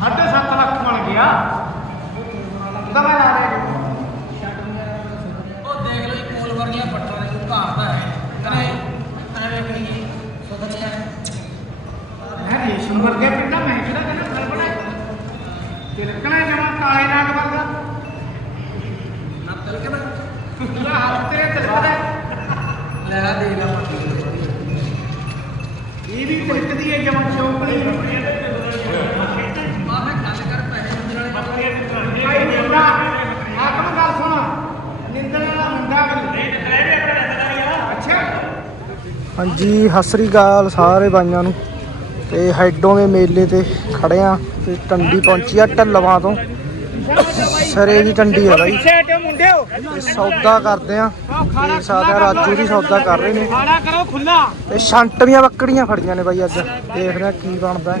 ਸਾਢੇ ਸੱਤ ਲੱਖ ਬਣ ਗਿਆ। ਉਹਦਾ ਮੈਂ ਲਾ ਰਿਹਾ ਉਹ ਦੇਖ ਲਓ ਇਹ ਕੋਲ ਵਰਗੀਆਂ ਪੱਟਾਂ ਦੇ ਘਰ ਦਾ ਹੈ। ਕਰੇ ਐਵੇਂ ਕਹੀਏ ਸੁਧਰੀਆਂ ਮੈਂ ਰੇਸ਼ਮ ਵਰਗੇ ਪਿੰਡਾਂ ਮੈਂ ਕਿਹੜਾ ਕਹਿੰਦਾ ਫਲ ਬਣਾ ਤਿਲਕਣਾ ਜਮਾ ਕਾਲੇ ਨਾਗ ਵਰਗਾ। ਨਾ ਤਲਕਦਾ ਪੂਰਾ ਹੱਥ ਤੇਰੇ ਤਿਲਕਦਾ ਲੈ ਦੇ ਲਾ ਇਹ ਵੀ ਤਿਲਕਦੀ ਹੈ ਜਮਾ ਚੌਕੜੀ। ਹਾਂਜੀ, ਸਤਿ ਸ੍ਰੀ ਅਕਾਲ ਸਾਰੇ ਬਾਈਆਂ ਨੂੰ। ਤੇ ਹੈਡੋਂ ਦੇ ਮੇਲੇ ਤੇ ਖੜੇ ਆ, ਤੇ ਟੰਡੀ ਪਹੁੰਚੀ ਆ ਢੱਲਵਾਂ ਤੋਂ। ਸਰੇ ਦੀ ਟੰਡੀ ਆ ਬਾਈ। ਤੇ ਸੌਦਾ ਕਰਦੇ ਆ। ਦੇਖ ਸਕਦੇ ਆ ਰਾਜੂ ਦੀ ਸੌਦਾ ਕਰ ਰਹੇ ਨੇ। ਖਾਣਾ ਕਰੋ ਖੁੱਲਾ ਬੱਕੜੀਆਂ ਫੜੀਆਂ ਨੇ ਬਾਈ ਅੱਜ। ਦੇਖਦੇ ਆ ਕੀ ਬਣਦਾ। ਹੈ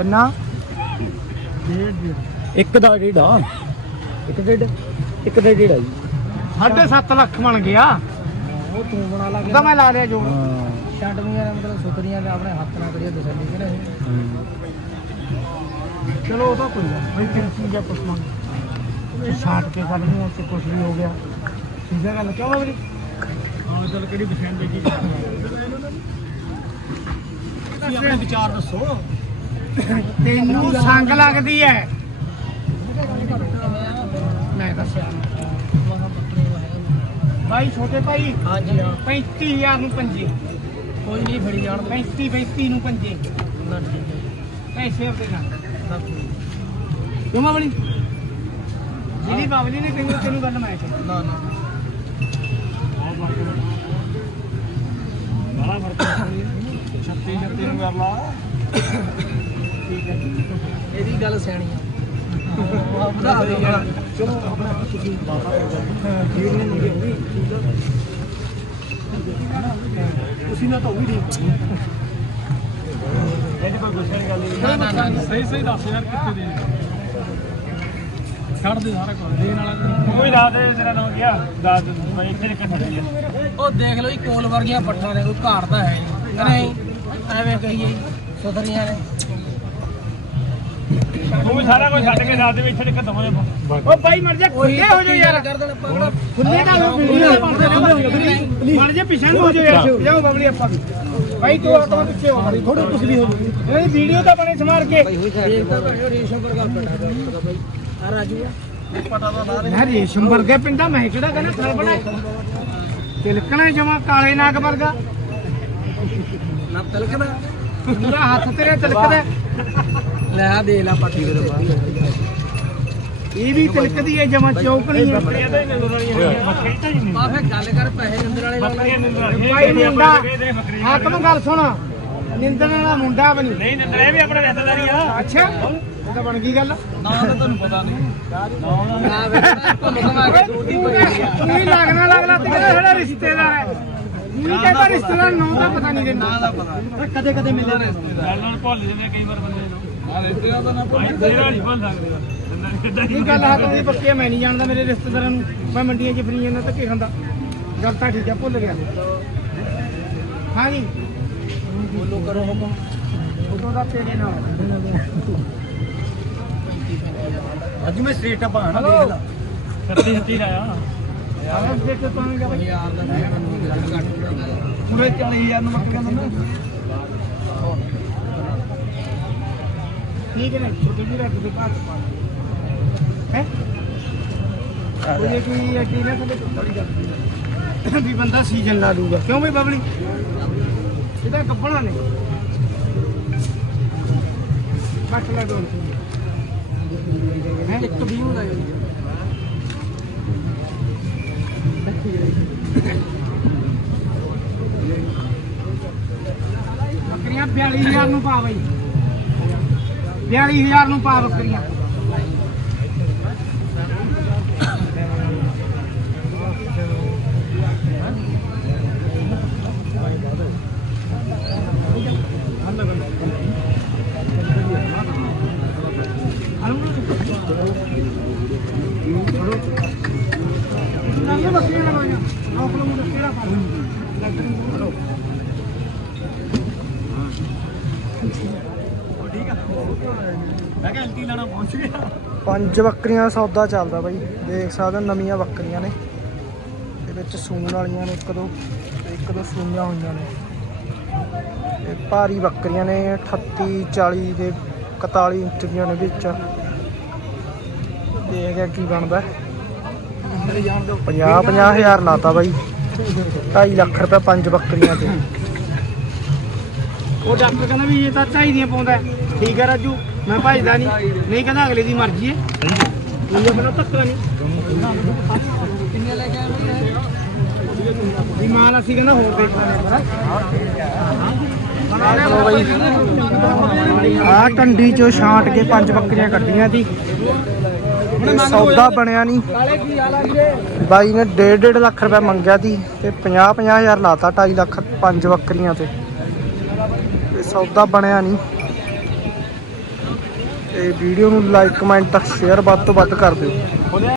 ਕਿੰਨਾ? ਇੱਕ ਦਾ ਡੇਢਾ ਇੱਕ ਡੇਢ? ਇੱਕ ਦਾ ਡੇਢਾ ਜੀ। ਸਾਢੇ ਸੱਤ ਲੱਖ ਬਣ ਗਿਆ। ਉਹ ਤੂੰ ਬਣਾ ਲਾ ਉਹਦਾ ਮੈਂ ਲਾ ਲਿਆ ਜੋੜ। ਛੱਡਵੀਆਂ ਨੇ ਮਤਲਬ ਸੁਧਰੀਆਂ ਨੇ ਆਪਣੇ ਹੱਥ ਨਾਲ ਕਰੀਏ ਤਸੱਲੀ ਕਿ ਨਹੀਂ ਚਲੋ ਉਹ ਤਾਂ ਕੋਈ ਨਾ ਭਾਈ ਫਿਰ ਚੀਜ਼ ਆ ਪੁੱਛਾਂਗੇ ਛਾਟ ਕੇ ਕਰ ਲਈ ਤੇ ਕੁਝ ਵੀ ਹੋ ਗਿਆ। ਠੀਕ ਹੈ ਗੱਲ ਕਿਉਂ ਬਾਬਰੀ ਹਾਂ ਚਲ ਕਿਹੜੀ ਪਸੰਦ ਦੇ ਤੁਸੀਂ ਆਪਣੇ ਵਿਚਾਰ ਦੱਸੋ। ਤੈਨੂੰ ਸੰਗ ਲੱਗਦੀ ਹੈ ਮੈਂ ਦੱਸਿਆ ਭਾਈ ਛੋਟੇ ਭਾਈ ਹਾਂਜੀ ਹਾਂ। 35000 ਨੂੰ ਪੰਜੇ। ਕੋਈ ਨਹੀਂ ਫੜੀ ਜਾਣ 35 35 ਨੂੰ ਪੰਜੇ। ਨਾ ਠੀਕ ਹੈ ਪੈਸੇ ਆਪਦੇ ਨਾਲ। ਠੀਕ ਕਿਉਂ ਬਾਬਲੀ ਜਿਹੜੀ ਬਾਬਲੀ ਨੇ ਤੈਨੂੰ ਤੈਨੂੰ ਗੱਲ ਮੈਂ ਨਾ ਨਾ। ਗੱਲ ਸਿਆਣੀ ਆ। ਬਣਾ ਦੇ ਚਲੋ ਆਪਣਾ ਤੁਸੀਂ ਬਾਬਾ ਜੀਵਨ ਨਹੀਂ ਹੋਈ ਤੁਸੀਂ ਨਾ ਤਾਂ ਉਹ ਵੀ ਠੀਕ ਇਹਦੇ ਕੋਲ ਗੁੱਸੇ ਦੀ ਗੱਲ ਨਹੀਂ। ਨਾ ਨਾ ਨਾ ਸਹੀ ਸਹੀ ਦੱਸ ਯਾਰ ਕਿੱਥੇ ਦੇ ਛੱਡ ਦੇ ਸਾਰਾ ਕੁਝ ਦੇਣ ਵਾਲਾ ਕੋਈ ਦੱਸ ਦੇ ਤੇਰਾ ਨਾਮ ਕੀ ਆ? ਦੱਸ ਦੇ ਮੈਂ ਇੱਥੇ ਨਿਕਲ ਛੱਡ ਗਿਆ ਉਹ ਦੇਖ ਲਓ ਇਹ ਕੋਲ ਵਰਗੀਆਂ ਪੱਟਾਂ ਨੇ ਕੋਈ ਘਰ ਦਾ ਹੈ ਨਹੀਂ। ਐਵੇਂ ਕਹੀਏ ਸੁਧਰੀਆਂ ਨੇ। ਤੂੰ ਵੀ ਸਾਰਾ ਕੁਝ ਛੱਡ ਕੇ ਦੱਸ ਦੇ ਵੀ ਇੱਥੇ ਨਿਕਲ ਦਵਾਂਗੇ ਓ ਬਾਈ ਮਰ ਜਾ ਖੁੱਲੇ ਹੋ ਜਾ ਯਾਰ। ਖੁੱਲੇ ਦਾ ਵੀਡੀਓ ਬਣਦੇ ਨੇ ਮਰ ਜਾ ਪਿਛਾਂ ਨੂੰ ਹੋ ਜਾ ਯਾਰ। ਜਾਓ ਬਬਲੀ ਆਪਾਂ। ਬਾਈ ਤੂੰ ਆਟੋ ਪਿੱਛੇ ਹੋ। ਮਾਰੀ ਥੋੜੀ ਕੁਛ ਵੀ ਹੋ ਜੂ ਇਹ ਵੀਡੀਓ ਤਾਂ ਬਣੇ ਸਮਾਰ ਕੇ। ਆ ਰਾਜੂ ਮੈਂ ਰੇਸ਼ਮ ਵਰਗੇ ਪਿੰਡਾ ਮੈਂ ਕਿਹੜਾ ਕਹਿੰਦਾ ਫਲ ਬਣਾ ਤਿਲਕਣਾ ਜਮਾ ਕਾਲੇ ਨਾਗ ਵਰਗਾ। ਨਾ ਤਲਕਦਾ ਪੂਰਾ ਹੱਥ ਤੇਰੇ ਤਿਲਕਦਾ। ਲੈ ਆ ਦੇ ਲਾ ਪੱਟੀ ਦੇ ਇਹ ਵੀ ਤਿਲਕਦੀ ਹੈ ਜਮਾ ਚੌਕਣੀ ਹੈ ਆ ਫੇ ਗੱਲ ਕਰ ਪੈਸੇ ਨੰਦਰ ਵਾਲੇ ਨਾਲ। ਭਾਈ ਮੁੰਡਾ ਹਾਕਮ ਗੱਲ ਸੁਣ। ਨਿੰਦਣ ਵਾਲਾ ਮੁੰਡਾ ਬਣੀ ਨਹੀਂ। ਨਿੰਦਣ ਇਹ ਵੀ ਆਪਣਾ ਰਿਸ਼ਤੇਦਾਰੀ ਆ। ਅੱਛਾ। ਇਹ ਤਾਂ ਬਣ ਗਈ ਗੱਲ। ਨਾ ਤਾਂ ਤੁਹਾਨੂੰ ਪਤਾ ਨਹੀਂ। ਨਾ ਵੇ ਘੁੰਮ ਘਮਾ ਕੇ ਰੋਟੀ ਤੂੰ ਪਈ ਆ ਤੂੰ ਹੀ ਲੱਗਣਾ ਲੱਗਦਾ ਤੇ ਕਹਿੰਦਾ ਸਾਡਾ ਰਿਸ਼ਤੇਦਾਰ ਹੈ ਹੀ ਕਹਿੰਦਾ ਰਿਸ਼ਤੇਦਾਰ ਨਾਂ ਦਾ ਪਤਾ ਨਹੀਂ ਨਾ ਦਿੰਦਾ ਦਾ ਪਤਾ। ਕਦੇ ਕਦੇ ਮਿਲੇ ਗੱਲ ਨਾਲ ਭੁੱਲ ਜਾਂਦੇ ਕਈ ਵਾਰ ਬੰਦੇ ਨੂੰ। ਆ ਰਿਸ਼ਤੇਦਾਰ ਤਾਂ ਨਾ ਤੇਰਾ ਨਹੀਂ ਭੁੱਲ ਸਕਦੇ। ਇਹ ਗੱਲ ਹਾਕਮ ਦੀ ਪੱਕੀ ਹੈ, ਮੈਂ ਨਹੀਂ ਜਾਣਦਾ ਮੇਰੇ ਰਿਸ਼ਤੇਦਾਰਾਂ ਨੂੰ। ਮੈਂ ਮੰਡੀਆਂ 'ਚ ਫਰੀ ਜਾਂਦਾ ਧੱਕੇ ਖਾਂਦਾ। ਗੱਲ ਤਾਂ ਠੀਕ ਹੈ ਭੁੱਲ ਗਿਆ। ਹਾਂ ਜੀ। ਬੋਲੋ ਕਰੋ ਹੁਕਮ। ਉਦੋਂ ਦਾ ਤੇਰੇ ਨਾਲ। ਅੱਜ ਮੈਂ ਸਟ੍ਰੀਟ ਅਪ ਆਣਾ ਦੇਖ ਲਾ। ਸੱਤੀ ਸੱਤੀ ਆਇਆ ਪੂਰੇ 40000 ਨੂੰ ਮੱਕੀਆਂ ਦਿੰਦਾ ਠੀਕ ਹੈ ਛੋਟੀ ਜਿਹੀ ਰੱਖ ਦੇ ਪਾਸ ਹੈ ਉਹ ਕੀ ਹੈ ਨਾ ਸਾਡੇ ਥੋੜੀ ਗੱਲ ਵੀ ਬੰਦਾ ਸੀਜ਼ਨ ਲਾ ਲੂਗਾ ਕਿਉਂ ਬਈ ਬਬਲੀ ਇਹਦਾ ਕੱਪੜਾ ਨੇ ਕੱਟ ਲਾ ਦੋ ਇੱਕ ਵੀ ਹੁੰਦਾ ਜੀ ਬੱਕਰੀਆਂ 42000 ਨੂੰ ਪਾ ਬਈ। 42000 ਨੂੰ ਪਾ ਬੱਕਰੀਆਂ। ਮੈਂ ਕਿਹਾ ਐਲਟੀ ਲੈਣਾ ਪਹੁੰਚ ਗਿਆ। ਪੰਜ ਬੱਕਰੀਆਂ ਦਾ ਸੌਦਾ ਚੱਲਦਾ ਬਾਈ। ਦੇਖ ਸਕਦੇ ਹੋ ਨਵੀਆਂ ਬੱਕਰੀਆਂ ਨੇ। ਇਹਦੇ ਵਿੱਚ ਸੂਣ ਵਾਲੀਆਂ ਨੇ ਇੱਕ ਦੋ, ਤੇ ਇੱਕ ਦੋ ਸੂਈਆਂ ਹੋਈਆਂ ਨੇ। ਇਹ ਭਾਰੀ ਬੱਕਰੀਆਂ ਨੇ 38 40 ਦੇ 41 ਇੰਚ ਦੀਆਂ ਨੇ ਵਿੱਚ ਦੇਖਿਆ ਕੀ ਬਣਦਾ। 50 50 ਹਜ਼ਾਰ ਲਾਤਾ ਬਾਈ। 2.5 ਲੱਖ ਰੁਪਏ ਪੰਜ ਬੱਕਰੀਆਂ ਤੇ। ਉਹ ਡਾਕਟਰ ਕਹਿੰਦਾ ਵੀ ਇਹ ਤਾਂ ਚਾਹੀਦੀਆਂ ਪਾਉਂਦਾ ਹੈ। ਠੀਕ ਹੈ ਰਾਜੂ ਮੈਂ ਭਜਦਾ ਨਹੀਂ ਨਹੀਂ ਕਹਿੰਦਾ ਅਗਲੇ ਦੀ ਮਰਜ਼ੀ ਹੈ। ਇਹ ਬਣਾ ਧੱਕਾ ਨਹੀਂ। ਵੀ ਮਾਲ ਅਸੀਂ ਕਹਿੰਦਾ ਹੋਰ ਦੇਖ ਲਾਂਗੇ। ਆ ਟੰਡੀ ਚੋਂ ਛਾਂਟ ਕੇ ਪੰਜ ਬੱਕਰੀਆਂ ਕੱਢੀਆਂ ਸੀ। ਤੇ ਸੌਦਾ ਬਣਿਆ ਨਹੀਂ ਕਾਲੇ ਕੀ ਹਾਲ ਆ ਵੀਰੇ? ਬਾਈ ਨੇ 1.5 ਲੱਖ ਰੁਪਏ ਮੰਗਿਆ ਸੀ ਤੇ 50 50 ਹਜ਼ਾਰ ਲਾਤਾ 2.5 ਲੱਖ ਪੰਜ ਬੱਕਰੀਆਂ ਤੇ। ਸੌਦਾ ਬਣਿਆ ਨਹੀਂ। ਤੇ ਵੀਡੀਓ ਨੂੰ ਲਾਈਕ ਕਮੈਂਟ ਤੱਕ ਸ਼ੇਅਰ ਵੱਧ ਤੋਂ ਵੱਧ ਕਰ ਦਿਓ।